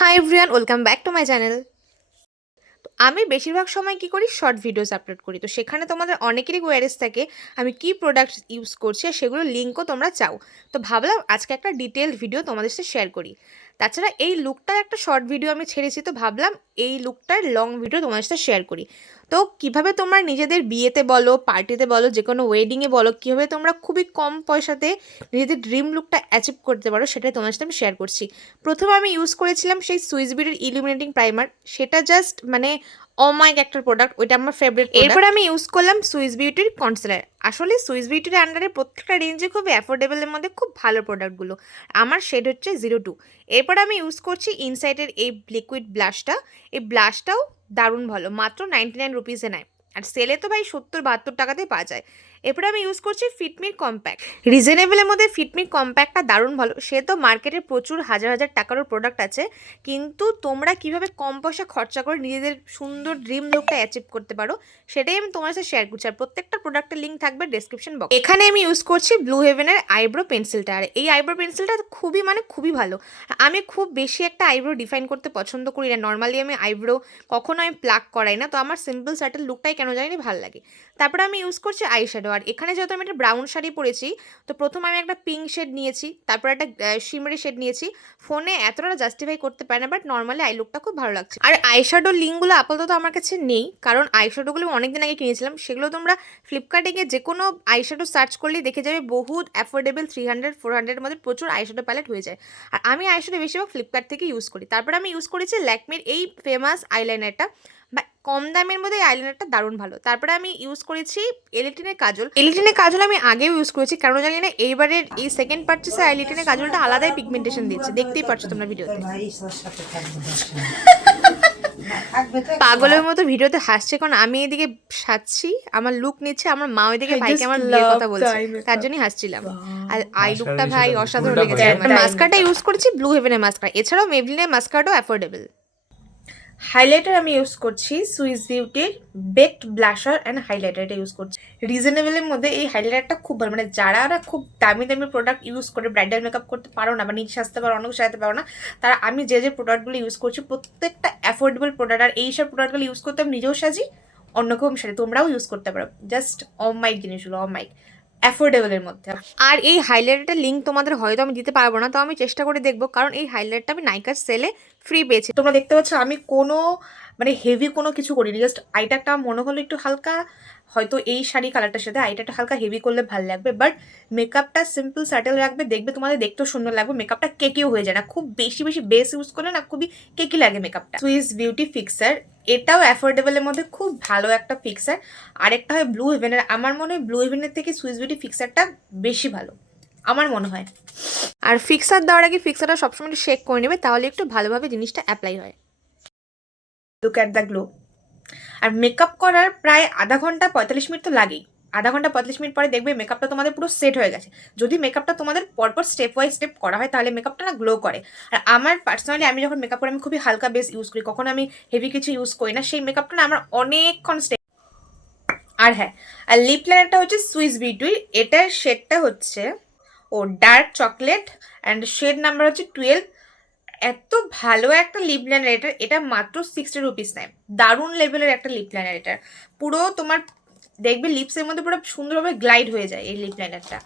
Hi everyone, welcome back to my channel. তো আমি বেশিরভাগ সময় কি করি, শর্ট ভিডিওস আপলোড করি। তো সেখানে তোমাদের অনেকেরই কোয়ারিজ থাকে আমি কি প্রোডাক্ট ইউজ করছি, আর সেগুলোর লিঙ্কও তোমরা চাও। তো ভাবলাম আজকে একটা ডিটেলড ভিডিও তোমাদের সাথে শেয়ার করি। তাছাড়া এই লুকটার একটা শর্ট ভিডিও আমি ছেড়েছি, তো ভাবলাম এই লুকটার লং ভিডিও তোমাদের সাথে শেয়ার করি। তো কিভাবে তোমরা নিজেদের বিয়েতে বলো, পার্টিতে বলো, যে কোনো ওয়েডিংয়ে বলো, কীভাবে তোমরা খুবই কম পয়সাতে নিজেদের ড্রিম লুকটা অ্যাচিভ করতে পারো, সেটাই তোমাদের সাথে আমি শেয়ার করছি। প্রথমে আমি ইউজ করেছিলাম সেই সুইস বিউটির ইলুমিনেটিং প্রাইমার। সেটা জাস্ট মানে অমাইক একটা প্রোডাক্ট, ওইটা আমার ফেভারিট। এরপর আমি ইউজ করলাম সুইস বিউটির কনসিলার। আসলে সুইস বিউটির আন্ডারে প্রত্যেকটা রেঞ্জে খুব অ্যাফোর্ডেবলের মধ্যে খুব ভালো প্রোডাক্টগুলো। আমার শেড হচ্ছে 02। এরপর আমি ইউজ করছি ইনসাইটের এই লিকুইড ব্লাশটা। এই ব্লাশটাও দারুণ ভালো, মাত্র 99 রুপিসে নেয়, আর সেলে তো ভাই 70-72 টাকাতেই পাওয়া যায়। এরপরে আমি ইউজ করছি ফিটমির কম্প্যাক্ট। রিজনেবলের মধ্যে ফিটমির কম্প্যাক্টটা দারুণ ভালো। সে তো মার্কেটে প্রচুর হাজার হাজার টাকারও প্রোডাক্ট আছে, কিন্তু তোমরা কিভাবে কম পয়সা খরচা করে নিজেদের সুন্দর ড্রিম লুকটা অ্যাচিভ করতে পারো, সেটাই আমি তোমার সাথে শেয়ার করছি। আর প্রত্যেকটা প্রোডাক্টের লিঙ্ক থাকবে ডেসক্রিপশন বক্স। এখানে আমি ইউজ করছি ব্লু হেভেনের আইব্রো পেন্সিলটা। আর এই আইব্রো পেন্সিলটা খুবই খুবই ভালো। আমি খুব বেশি একটা আইব্রো ডিফাইন করতে পছন্দ করি না। নর্মালি আমি আইব্রো কখনো আমি প্লাক করাই না, তো আমার সিম্পল সাটেল লুকটাই কেন জানি না ভালো লাগে। তারপরে আমি ইউজ করছি আইশ্যাডো। আর এখানে যেহেতু আমি একটা ব্রাউন শাড়ি পরেছি, তো প্রথমে আমি একটা পিঙ্ক শেড নিয়েছি, তারপর একটা শিমারি শেড নিয়েছি। ফোনে এতটা জাস্টিফাই করতে পারে না, বাট নর্মালি আই লুকটা খুব ভালো লাগছে। আর আইশ্যাডোর লিঙ্কগুলো আপাতত আমার কাছে নেই, কারণ আইশ্যাডোগুলো অনেকদিন আগে কিনেছিলাম। সেগুলো তোমরা ফ্লিপকার্টে গিয়ে যে কোনো আইশ্যাডো সার্চ করলেই দেখে যাবে বহুত অ্যাফোর্ডেবল 300-400 মধ্যে প্রচুর আইশ্যাডো প্যালেট হয়ে যায়। আর আমি আইশ্যাডো বেশিরভাগ ফ্লিপকার্ট থেকে ইউজ করি। তারপর আমি ইউজ করেছি ল্যাকমির এই ফেমাস আইলাইনারটা। কম দামের মধ্যে এই আইলাইনারটা দারুণ ভালো। তারপরে আমি ইউজ করেছি এলিটিনের কাজল। এলিটিনের কাজল আমি আগেও ইউজ করেছি, কারণ জানি না এইবারের এই সেকেন্ড পারচেসে এলিটিনের কাজলটা আলাদাই পিগমেন্টেশন দিচ্ছে, দেখতেই পাচ্ছ তোমরা ভিডিওতে। পাগলের মতো ভিডিওতে হাসছে, কারণ আমি এদিকে সাজছি, আমার লুক নিচ্ছে, আমার মা ওইদিকে ভাইকে আমার বিয়ের কথা বলছে, তার জন্যই হাসছিলাম। আর আই লুকটা ভাই অসাধারণ লেগেছে। মাস্কারটা ইউজ করেছি ব্লু হেভেনের মাস্কার। এছাড়াও মেবলিনের মাস্কারটাও অ্যাফোর্ডেবল। হাইলাইটার আমি ইউজ করছি সুইস বিউটির বেকড ব্লাশার অ্যান্ড হাইলাইটার, এটা ইউজ করছি রিজনেবলের মধ্যে। এই হাইলাইটারটা খুব ভালো, মানে যারা খুব দামি দামি প্রোডাক্ট ইউজ করে ব্রাইডাল মেকআপ করতে পারো না, বা নিজে সাজতে পারো, অনেক সাজাতে পারো না, তারা আমি যে প্রোডাক্টগুলো ইউজ করছি প্রত্যেকটা অ্যাফোর্ডেবল প্রোডাক্ট। আর এই সব প্রোডাক্টগুলো ইউজ করতে আমি নিজেও সাজি, অন্যকেও আমি সাজি, তোমরাও ইউজ করতে পারো। জাস্ট অমাইক জিনিসগুলো, অমাইক অ্যাফোর্ডেবলের মধ্যে। আর এই হাইলাইটারটার লিঙ্ক তোমাদের হয়তো আমি দিতে পারবো না, তো আমি চেষ্টা করে দেখবো, কারণ এই হাইলাইটারটা আমি নাইকার সেলে ফ্রি পেয়েছি। তোমরা দেখতে পাচ্ছ আমি কোনো হেভি কোনো কিছু করিনি, জাস্ট আইটা একটা মনে হলো একটু হালকা, হয়তো এই শাড়ি কালারটার সাথে আইটা একটা হালকা হেভি করলে ভালো লাগবে, বাট মেকআপটা সিম্পল স্যাটেল রাখবে, দেখবে তোমাদের দেখতেও সুন্দর লাগবে। মেকআপটা কেকেও হয়ে যায় না, খুব বেশি বেশি বেস ইউজ করলে না খুবই কেকি লাগে মেকআপটা। সুইস বিউটি ফিক্সার, এটাও অ্যাফোর্ডেবলের মধ্যে খুব ভালো একটা ফিক্সার। আরেকটা হয় ব্লু হেভেনের। আমার মনে হয় ব্লু হেভেনের থেকে সুইস বিউটি ফিক্সারটা বেশি ভালো আমার মনে হয়। আর ফিক্সার দেওয়ার আগে ফিক্সারটা সবসময় একটু শেক করে নেবে, তাহলে একটু ভালোভাবে জিনিসটা অ্যাপ্লাই হয়। Look at the glow. আর মেকআপ করার প্রায় আধা ঘন্টা 45 মিনিট তো লাগেই। আধা ঘন্টা 45 মিনিট পরে দেখবে মেকআপটা তোমাদের পুরো সেট হয়ে গেছে। যদি মেকআপটা তোমাদের পরপর স্টেপ বাই স্টেপ করা হয়, তাহলে মেকআপটা না গ্লো করে। আর আমার পার্সোনালি আমি যখন মেকআপ করি, আমি খুবই হালকা বেস ইউজ করি, কখনো আমি হেভি কিছু ইউজ করি না। সেই মেকআপটা না আমার অনেকক্ষণ স্টেপ। আর হ্যাঁ, আর লিপ লাইনারটা হচ্ছে সুইস বিউটির, এটার শেডটা হচ্ছে dark chocolate, and shade number হচ্ছে 12। এত ভালো একটা লিপ লাইনার এটা, এটা মাত্র 60 রুপিস নেয়। দারুণ লেভেলের একটা লিপ লাইনার এটা। পুরো তোমার দেখবে লিপসের মধ্যে পুরো সুন্দরভাবে গ্লাইড হয়ে যায় এই লিপ লাইনারটা।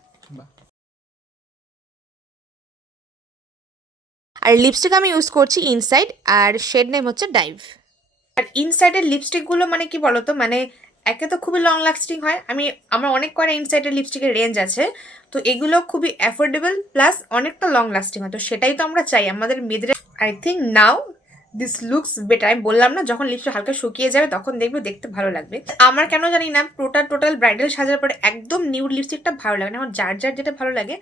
আর লিপস্টিক আমি ইউজ করছি ইনসাইড, আর শেড নেম হচ্ছে ডাইভ। আর ইনসাইডের লিপস্টিকগুলো কি বলতো, একে তো খুবই লং লাস্টিং হয়। আমার অনেক কয়টা ইনসাইডের লিপস্টিকের রেঞ্জ আছে, তো এগুলো খুবই অ্যাফোর্ডেবল প্লাস অনেকটা লং লাস্টিং হয়। তো সেটাই তো আমরা চাই আমাদের মেয়েদের। I think now this looks better. আমি বললাম না, যখন লিপস্টিক হালকা শুকিয়ে যাবে তখন দেখবে দেখতে ভালো লাগবে। আমার কেন জানি না টোটাল ব্রাইডাল সাজার পরে একদম নিউড লিপস্টিকটা ভালো লাগে না। আমার যার যেটা ভালো লাগে,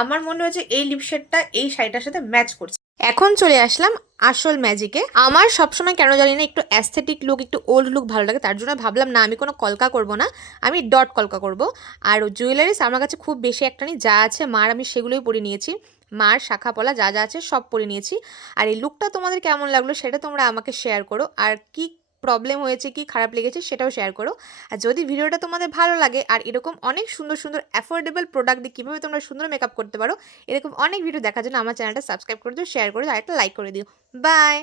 আমার মনে হয়েছে এই লিপশেডটা এই শাড়িটার সাথে ম্যাচ করছে। এখন চলে আসলাম আসল ম্যাজিকে। আমার সবসময় কেন জানি না একটু অ্যাস্থেটিক লুক, একটু ওল্ড লুক ভালো লাগে, তার জন্য ভাবলাম না আমি কোনো কলকা করব না, আমি ডট কলকা করব। আর জুয়েলারিস আমার কাছে খুব বেশি একটা নেই, যা আছে মার আমি সেগুলোই পরে নিয়েছি। মার শাখা পলা যা আছে সব পরে নিয়েছি। আর এই লুকটা তোমাদের কেমন লাগলো সেটা তোমরা আমাকে শেয়ার করো। আর কি প্রবলেম হয়েছে কি খারাপ লেগেছে সেটাও শেয়ার করো। আর যদি ভিডিওটা তোমাদের ভালো লাগে আর এরকম অনেক সুন্দর সুন্দর অ্যাফোর্ডেবল প্রোডাক্ট দিয়ে কীভাবে তোমরা সুন্দর মেকআপ করতে পারো এরকম অনেক ভিডিও দেখার জন্য আমার চ্যানেলটা সাবস্ক্রাইব করে দিও, শেয়ার করে দিও আর একটা লাইক করে দিও। বাই।